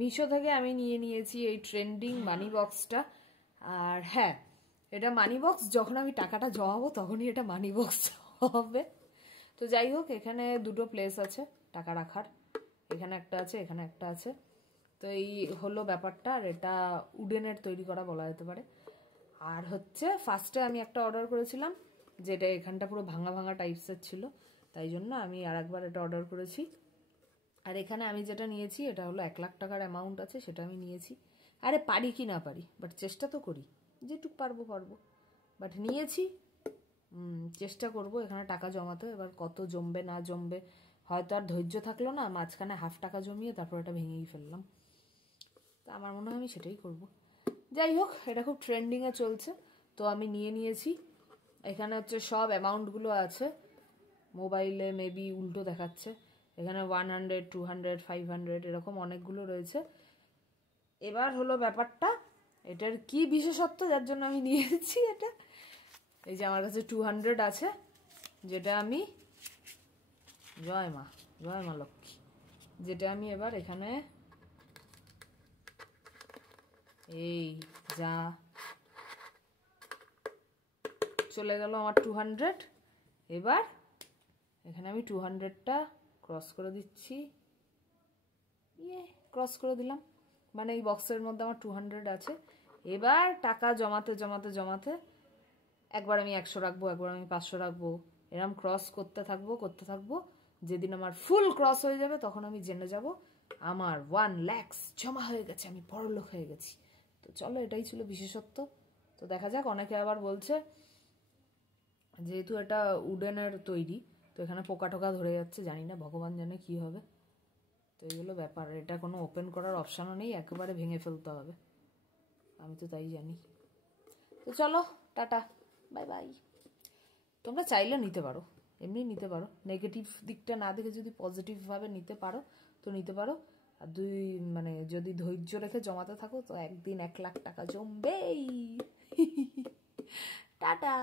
মিশো থেকে আমি নিয়ে নিয়েছি এই ট্রেন্ডিং মানি বক্সটা। আর হ্যাঁ, এটা মানি বক্স, যখন আমি টাকাটা জমাবো তখনই এটা মানি বক্স হবে। তো যাই হোক, এখানে দুটো প্লেস আছে টাকা রাখার, এখানে একটা আছে, এখানে একটা আছে। তো এই হলো ব্যাপারটা। আর এটা উডেনের তৈরি করা বলা যেতে পারে। আর হচ্ছে ফার্স্টে আমি একটা অর্ডার করেছিলাম, যেটা এখানটা পুরো ভাঙা ভাঙা টাইপসের ছিল, তাই জন্য আমি আর একবার এটা অর্ডার করেছি। আর এখানে আমি যেটা নিয়েছি এটা হলো 1 লাখ টাকার অ্যামাউন্ট আছে, সেটা আমি নিয়েছি। আরে পারি কি না পারি, বাট চেষ্টা তো করি, যেটুক পারবো পারবো, বাট নিয়েছি। চেষ্টা করব এখানে টাকা জমাতে। এবার কত জমবে না জমবে, হয়তো আর ধৈর্য থাকলো না, মাঝখানে হাফ টাকা জমিয়ে তারপর এটা ভেঙেই ফেললাম। তা আমার মনে হয় আমি সেটাই করব। যাই হোক, এটা খুব ট্রেন্ডিংয়ে চলছে, তো আমি নিয়ে নিয়েছি। এখানে হচ্ছে সব অ্যামাউন্টগুলো আছে, মোবাইলে মেবি উল্টো দেখাচ্ছে। এখানে 100, 200, 500 এরকম অনেকগুলো রয়েছে। এবার হলো ব্যাপারটা, এটার কি বিশেষত্ব যার জন্য আমি নিয়েছি এটা। এই যে আমার কাছে 200 আছে, যেটা আমি, জয় মা লক্ষ্মী, যেটা আমি এবার এখানে এই যা চলে গেল আমার 200। এবার এখানে আমি 200টা ক্রস করে দিচ্ছি, ক্রস করে দিলাম, মানে এই বক্সের মধ্যে আমার 200 আছে। এবার টাকা জমাতে জমাতে জমাতে একবার আমি 100 রাখবো, একবার আমি 500 রাখবো, এরকম ক্রস করতে থাকবো। যেদিন আমার ফুল ক্রস হয়ে যাবে তখন আমি জেনে যাব আমার 1 লাখ জমা হয়ে গেছে, আমি বড়লোক হয়ে গেছি। তো চলো, এটাই ছিল বিশেষত্ব। তো দেখা যাক। অনেকে আবার বলছে যেহেতু এটা উডেনের তৈরি, তো এখানে পোকা টোকা ধরে যাচ্ছে, জানি না, ভগবান জানে কি হবে। তো এইগুলো ব্যাপার, এটা কোনো ওপেন করার অপশানও নেই, একেবারে ভেঙে ফেলতে হবে, আমি তো তাই জানি। তো চলো, টাটা, বাই বাই। তোমরা চাইলে নিতে পারো, এমনি নিতে পারো, নেগেটিভ দিকটা না দেখে যদি পজিটিভভাবে নিতে পারো তো নিতে পারো। আর মানে যদি ধৈর্য রেখে জমাতে থাকো তো একদিন 1 লাখ টাকা জমবেই। টাটা।